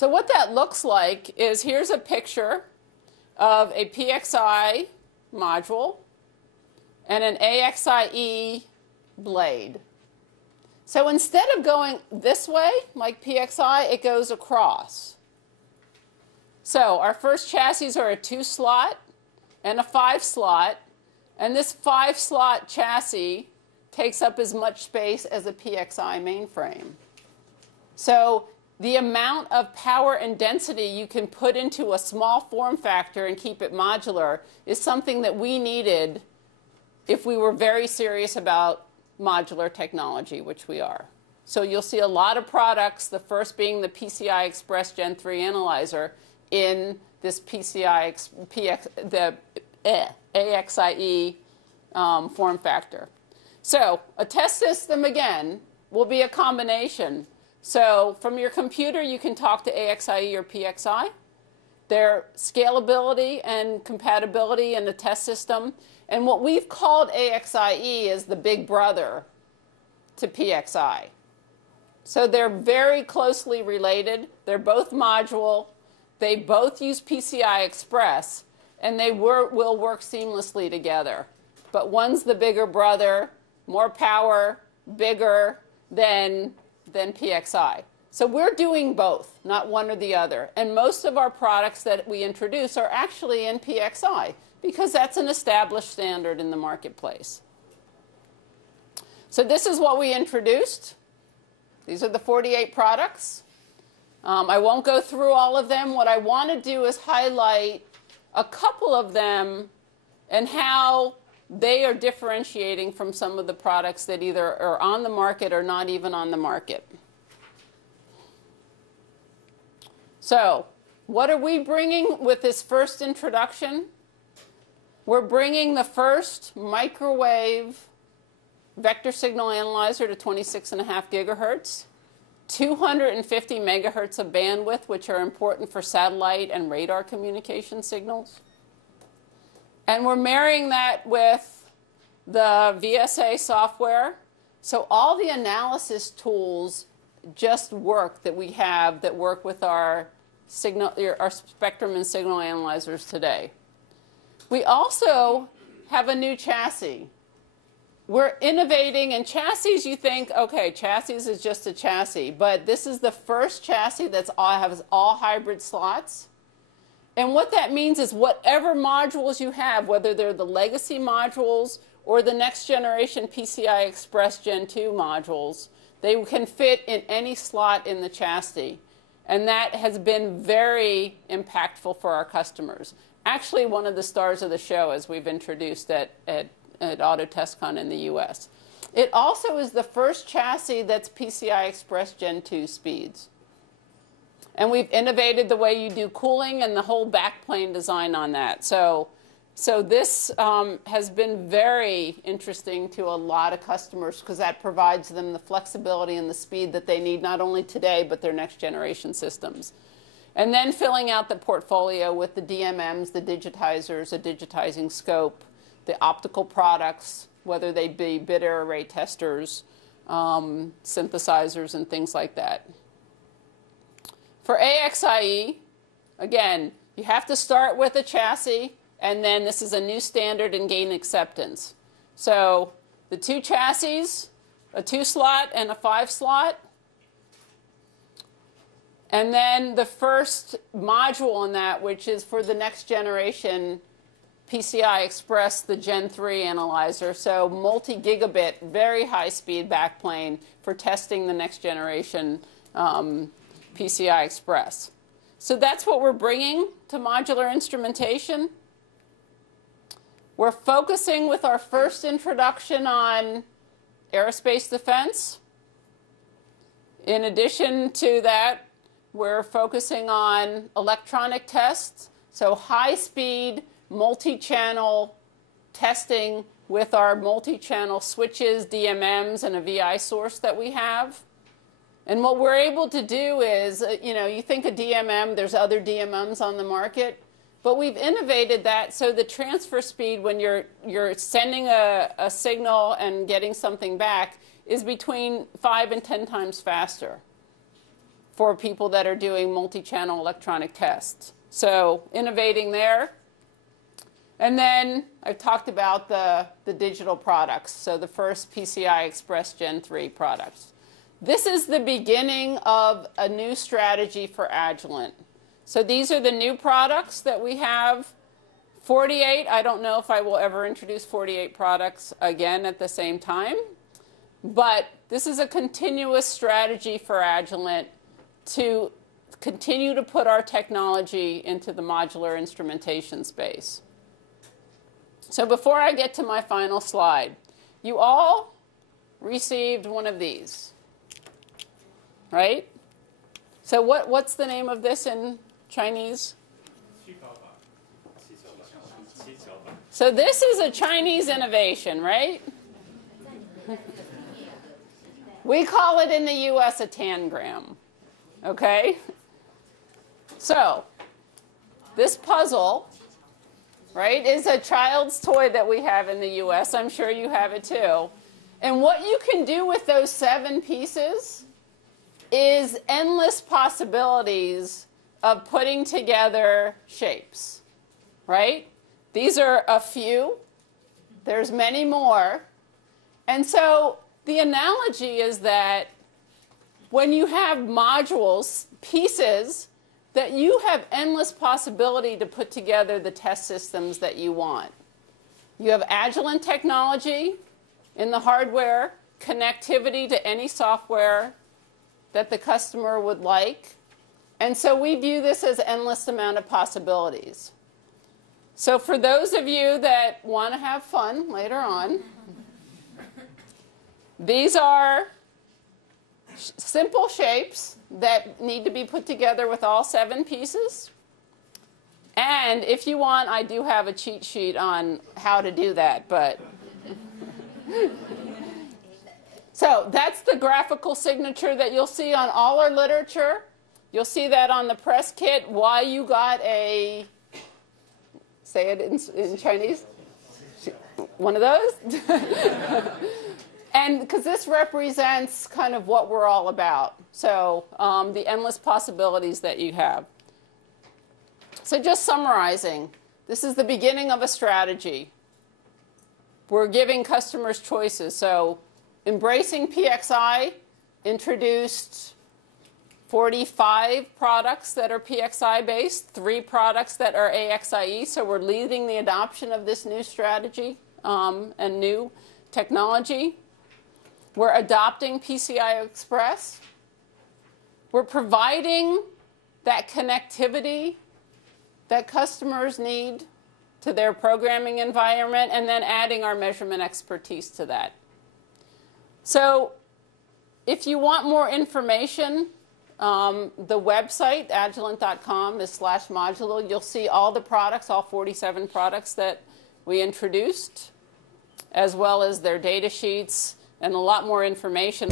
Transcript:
So what that looks like is here's a picture of a PXI module and an AXIe blade. So instead of going this way, like PXI, it goes across. So our first chassis are a 2-slot and a 5-slot, and this 5-slot chassis takes up as much space as a PXI mainframe. So the amount of power and density you can put into a small form factor and keep it modular is something that we needed if we were very serious about modular technology, which we are. So you'll see a lot of products, the first being the PCI Express Gen 3 analyzer in this AXIe form factor. So a test system, again, will be a combination. So from your computer, you can talk to AXIe or PXI. Their scalability and compatibility in the test system. And what we've called AXIe is the big brother to PXI. So they're very closely related. They're both module. They both use PCI Express, and they will work seamlessly together. But one's the bigger brother, more power, bigger than PXI. So we're doing both, not one or the other. And most of our products that we introduce are actually in PXI because that's an established standard in the marketplace. So this is what we introduced. These are the 48 products. I won't go through all of them. What I want to do is highlight a couple of them and how they are differentiating from some of the products that either are on the market or not even on the market. So what are we bringing with this first introduction? We're bringing the first microwave vector signal analyzer to 26.5 gigahertz, 250 megahertz of bandwidth, which are important for satellite and radar communication signals. And we're marrying that with the VSA software. So all the analysis tools just work that we have that work with our spectrum and signal analyzers today. We also have a new chassis. We're innovating, and chassis, you think, okay, chassis is just a chassis, but this is the first chassis that has all hybrid slots. And what that means is whatever modules you have, whether they're the legacy modules or the next generation PCI Express Gen 2 modules, they can fit in any slot in the chassis. And that has been very impactful for our customers. Actually, one of the stars of the show, as we've introduced at Auto TestCon in the US. It also is the first chassis that's PCI Express Gen 2 speeds. And we've innovated the way you do cooling and the whole backplane design on that. So this has been very interesting to a lot of customers because that provides them the flexibility and the speed that they need not only today but their next generation systems. And then filling out the portfolio with the DMMs, the digitizers, a digitizing scope, the optical products, whether they be bit error rate testers, synthesizers, and things like that. For AXIe, again, you have to start with a chassis, and then this is a new standard and gain acceptance. So the two chassis, a 2-slot and a 5-slot, and then the first module in that, which is for the next generation PCI Express, the Gen 3 analyzer, so multi-gigabit, very high-speed backplane for testing the next generation PCI Express. So that's what we're bringing to modular instrumentation. We're focusing with our first introduction on aerospace defense. In addition to that, we're focusing on electronic tests, so high-speed, multi-channel testing with our multi-channel switches, DMMs, and a VI source that we have. And what we're able to do is, you think of DMM, there's other DMMs on the market, but we've innovated that so the transfer speed when you're sending a signal and getting something back is between 5 and 10 times faster. for people that are doing multi-channel electronic tests. So innovating there. And then I've talked about the digital products, so the first PCI Express Gen 3 products. This is the beginning of a new strategy for Agilent. So these are the new products that we have. 48, I don't know if I will ever introduce 48 products again at the same time. But this is a continuous strategy for Agilent to continue to put our technology into the modular instrumentation space. So before I get to my final slide, you all received one of these, right? So what's the name of this in Chinese? So this is a Chinese innovation, right? We call it in the US a tangram, okay? So this puzzle, right, is a child's toy that we have in the US. I'm sure you have it too. And what you can do with those 7 pieces is endless possibilities of putting together shapes, right? These are a few. There's many more. And so the analogy is that when you have modules, pieces, that you have endless possibility to put together the test systems that you want. You have Agilent technology in the hardware, connectivity to any software that the customer would like. And so we view this as endless amount of possibilities. So for those of you that want to have fun later on, these are simple shapes that need to be put together with all 7 pieces. And if you want, I do have a cheat sheet on how to do that. But so that's the graphical signature that you'll see on all our literature. You'll see that on the press kit, why you got a, say it in Chinese, one of those. And because this represents kind of what we're all about. So the endless possibilities that you have. So just summarizing, this is the beginning of a strategy. We're giving customers choices. So embracing PXI introduced 45 products that are PXI based, 3 products that are AXIe. So we're leading the adoption of this new strategy and new technology. We're adopting PCI Express. We're providing that connectivity that customers need to their programming environment, and then adding our measurement expertise to that. So if you want more information, the website, agilent.com, is /modular. You'll see all the products, all 47 products that we introduced, as well as their data sheets and a lot more information.